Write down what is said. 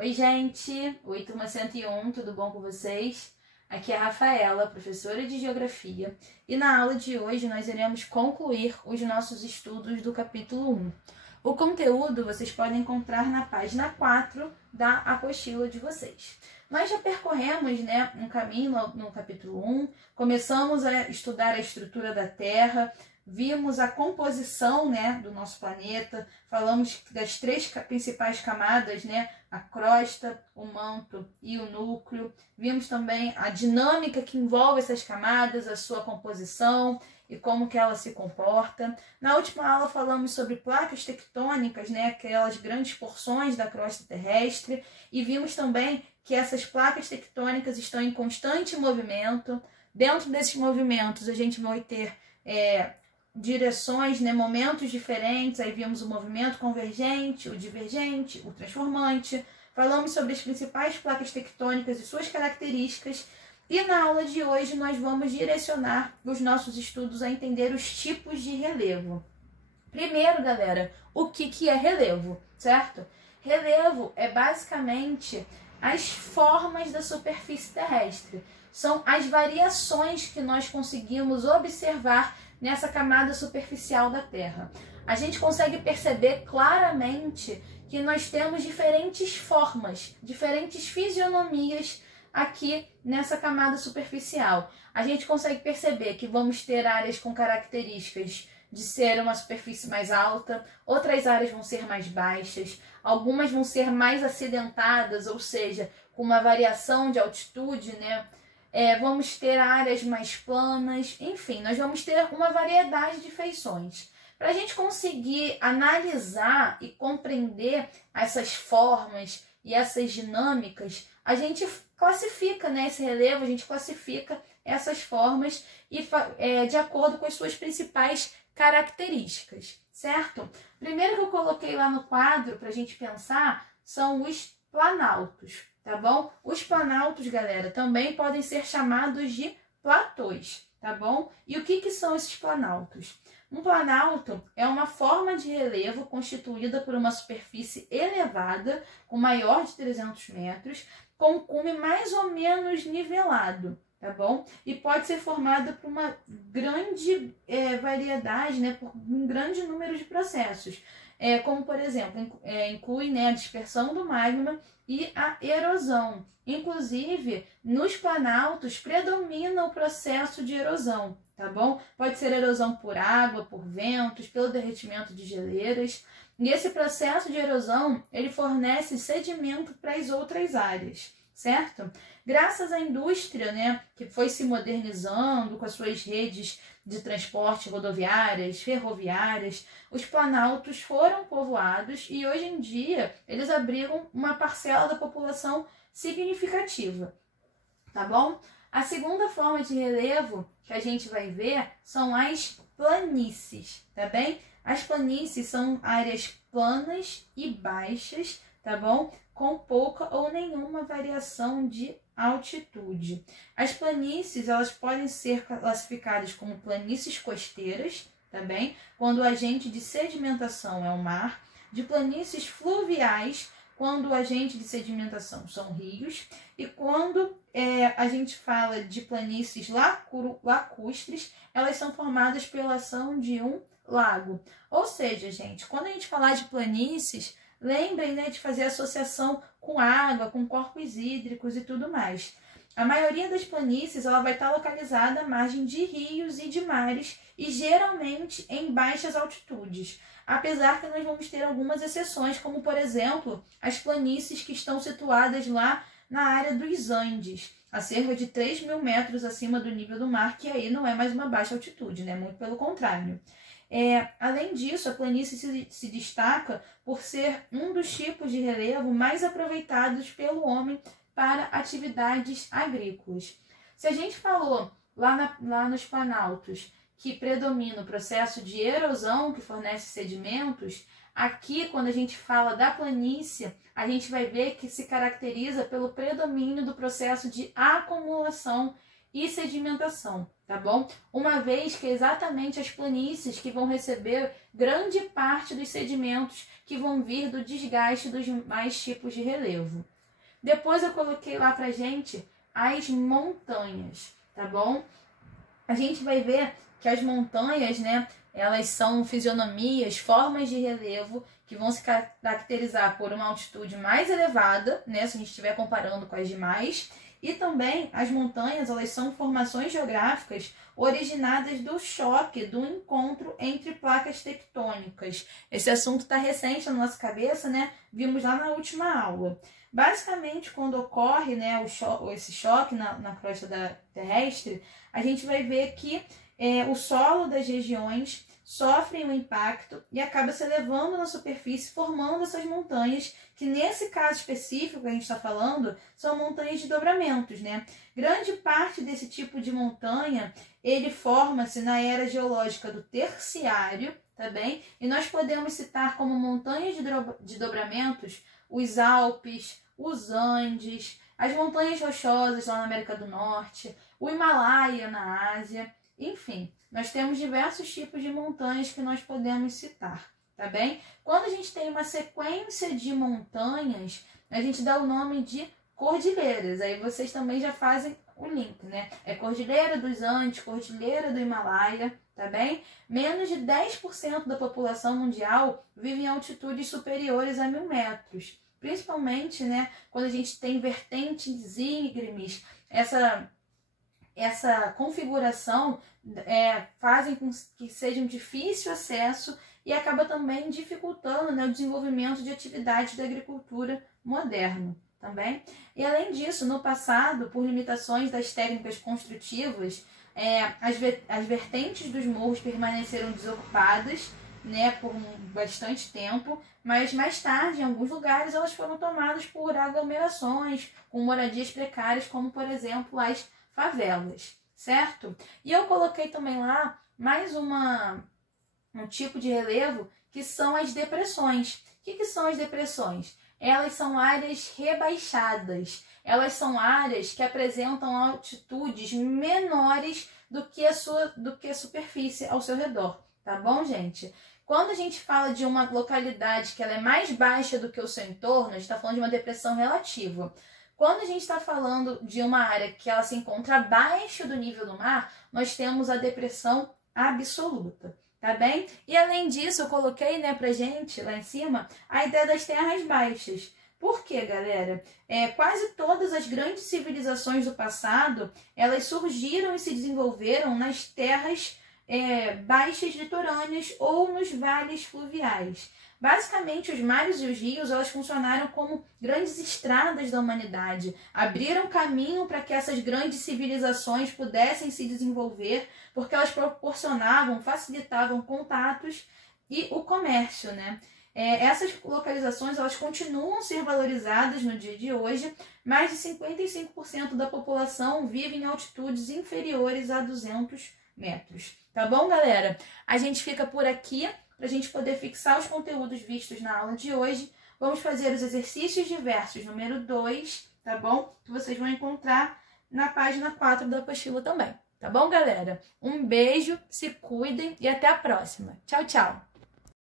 Oi, gente! Oi, turma 101, tudo bom com vocês? Aqui é a Rafaela, professora de Geografia, e na aula de hoje nós iremos concluir os nossos estudos do capítulo 1. O conteúdo vocês podem encontrar na página 4 da apostila de vocês. Nós já percorremos um caminho no capítulo 1, começamos a estudar a estrutura da Terra, vimos a composição do nosso planeta, falamos das três principais camadas, a crosta, o manto e o núcleo. Vimos também a dinâmica que envolve essas camadas, a sua composição e como que ela se comporta. Na última aula falamos sobre placas tectônicas, aquelas grandes porções da crosta terrestre, e vimos também que essas placas tectônicas estão em constante movimento. Dentro desses movimentos a gente vai ter direções, momentos diferentes. Aí vimos o movimento convergente, o divergente, o transformante. Falamos sobre as principais placas tectônicas e suas características. E na aula de hoje nós vamos direcionar os nossos estudos a entender os tipos de relevo. Primeiro, galera, o que é relevo, certo? Relevo é basicamente as formas da superfície terrestre. São as variações que nós conseguimos observar nessa camada superficial da Terra. A gente consegue perceber claramente que nós temos diferentes formas, diferentes fisionomias aqui nessa camada superficial. A gente consegue perceber que vamos ter áreas com características de ser uma superfície mais alta, outras áreas vão ser mais baixas, algumas vão ser mais acidentadas, ou seja, com uma variação de altitude, vamos ter áreas mais planas, enfim, nós vamos ter uma variedade de feições. Para a gente conseguir analisar e compreender essas formas e essas dinâmicas, a gente classifica esse relevo, a gente classifica essas formas e de acordo com as suas principais características, certo? Primeiro que eu coloquei lá no quadro para a gente pensar são os planaltos, tá bom? Os planaltos, galera, também podem ser chamados de platôs, tá bom? E o que são esses planaltos? Um planalto é uma forma de relevo constituída por uma superfície elevada, com maior de 300 metros, com um cume mais ou menos nivelado, tá bom? E pode ser formada por uma grande variedade, por um grande número de processos. Como, por exemplo, inclui a dispersão do magma e a erosão. Inclusive, nos planaltos predomina o processo de erosão, tá bom? Pode ser erosão por água, por ventos, pelo derretimento de geleiras. E esse processo de erosão, ele fornece sedimento para as outras áreas, certo? Graças à indústria, que foi se modernizando com as suas redes de transporte rodoviárias, ferroviárias, os planaltos foram povoados e hoje em dia eles abrigam uma parcela da população significativa, tá bom? A segunda forma de relevo que a gente vai ver são as planícies, tá bem? As planícies são áreas planas e baixas, tá bom? Com pouca ou nenhuma variação de altitude. As planícies, elas podem ser classificadas como planícies costeiras, tá bem? Quando o agente de sedimentação é o mar, de planícies fluviais, quando o agente de sedimentação são rios, e quando a gente fala de planícies lacustres, elas são formadas pela ação de um lago. Ou seja, gente, quando a gente falar de planícies, lembrem de fazer associação com água, com corpos hídricos e tudo mais. A maioria das planícies ela vai estar localizada à margem de rios e de mares e geralmente em baixas altitudes. Apesar que nós vamos ter algumas exceções, como por exemplo, as planícies que estão situadas lá na área dos Andes, a cerca de 3.000 metros acima do nível do mar, que aí não é mais uma baixa altitude, muito pelo contrário. Além disso, a planície se destaca por ser um dos tipos de relevo mais aproveitados pelo homem para atividades agrícolas. Se a gente falou lá nos planaltos que predomina o processo de erosão que fornece sedimentos, aqui quando a gente fala da planície, a gente vai ver que se caracteriza pelo predomínio do processo de acumulação e sedimentação. tá bom? Uma vez que é exatamente as planícies que vão receber grande parte dos sedimentos que vão vir do desgaste dos mais tipos de relevo. Depois eu coloquei lá pra gente as montanhas, tá bom? A gente vai ver que as montanhas, né, elas são fisionomias, formas de relevo que vão se caracterizar por uma altitude mais elevada, né, se a gente estiver comparando com as demais. E também as montanhas, elas são formações geográficas originadas do choque, do encontro entre placas tectônicas. Esse assunto está recente na nossa cabeça, né? Vimos lá na última aula. Basicamente, quando ocorre, né, esse choque na crosta terrestre, a gente vai ver que o solo das regiões sofre um impacto e acaba se elevando na superfície, formando essas montanhas, que nesse caso específico que a gente está falando, são montanhas de dobramentos, né? Grande parte desse tipo de montanha, ele forma-se na era geológica do Terciário, tá bem? E nós podemos citar como montanhas de dobramentos os Alpes, os Andes, as montanhas rochosas lá na América do Norte, o Himalaia na Ásia, enfim, nós temos diversos tipos de montanhas que nós podemos citar, tá bem? Quando a gente tem uma sequência de montanhas, a gente dá o nome de cordilheiras, aí vocês também já fazem o link, né? É Cordilheira dos Andes, Cordilheira do Himalaia, tá bem? Menos de 10% da população mundial vive em altitudes superiores a 1.000 metros. Principalmente, né, quando a gente tem vertentes íngremes, essa configuração fazem com que seja um difícil acesso e acaba também dificultando, né, o desenvolvimento de atividades da agricultura moderna também. E além disso, no passado, por limitações das técnicas construtivas, as vertentes dos morros permaneceram desocupadas, né, por bastante tempo, mas mais tarde, em alguns lugares, elas foram tomadas por aglomerações com moradias precárias, como, por exemplo, as favelas, certo? E eu coloquei também lá mais um tipo de relevo, que são as depressões. O que são as depressões? Elas são áreas rebaixadas, elas são áreas que apresentam altitudes menores do que a superfície ao seu redor, tá bom, gente? Quando a gente fala de uma localidade que ela é mais baixa do que o seu entorno, a gente está falando de uma depressão relativa. Quando a gente está falando de uma área que ela se encontra abaixo do nível do mar, nós temos a depressão absoluta, tá bem? E além disso, eu coloquei, né, pra gente, lá em cima, a ideia das terras baixas. Por quê, galera? Quase todas as grandes civilizações do passado, elas surgiram e se desenvolveram nas terras baixas litorâneas ou nos vales fluviais. Basicamente, os mares e os rios, elas funcionaram como grandes estradas da humanidade, abriram caminho para que essas grandes civilizações pudessem se desenvolver, porque elas proporcionavam, facilitavam contatos e o comércio, né? Essas localizações, elas continuam a ser valorizadas no dia de hoje, mais de 55% da população vive em altitudes inferiores a 200 metros. Tá bom, galera? A gente fica por aqui para a gente poder fixar os conteúdos vistos na aula de hoje. Vamos fazer os exercícios diversos número 2, tá bom? Que vocês vão encontrar na página 4 da apostila também. Tá bom, galera? Um beijo, se cuidem e até a próxima. Tchau, tchau!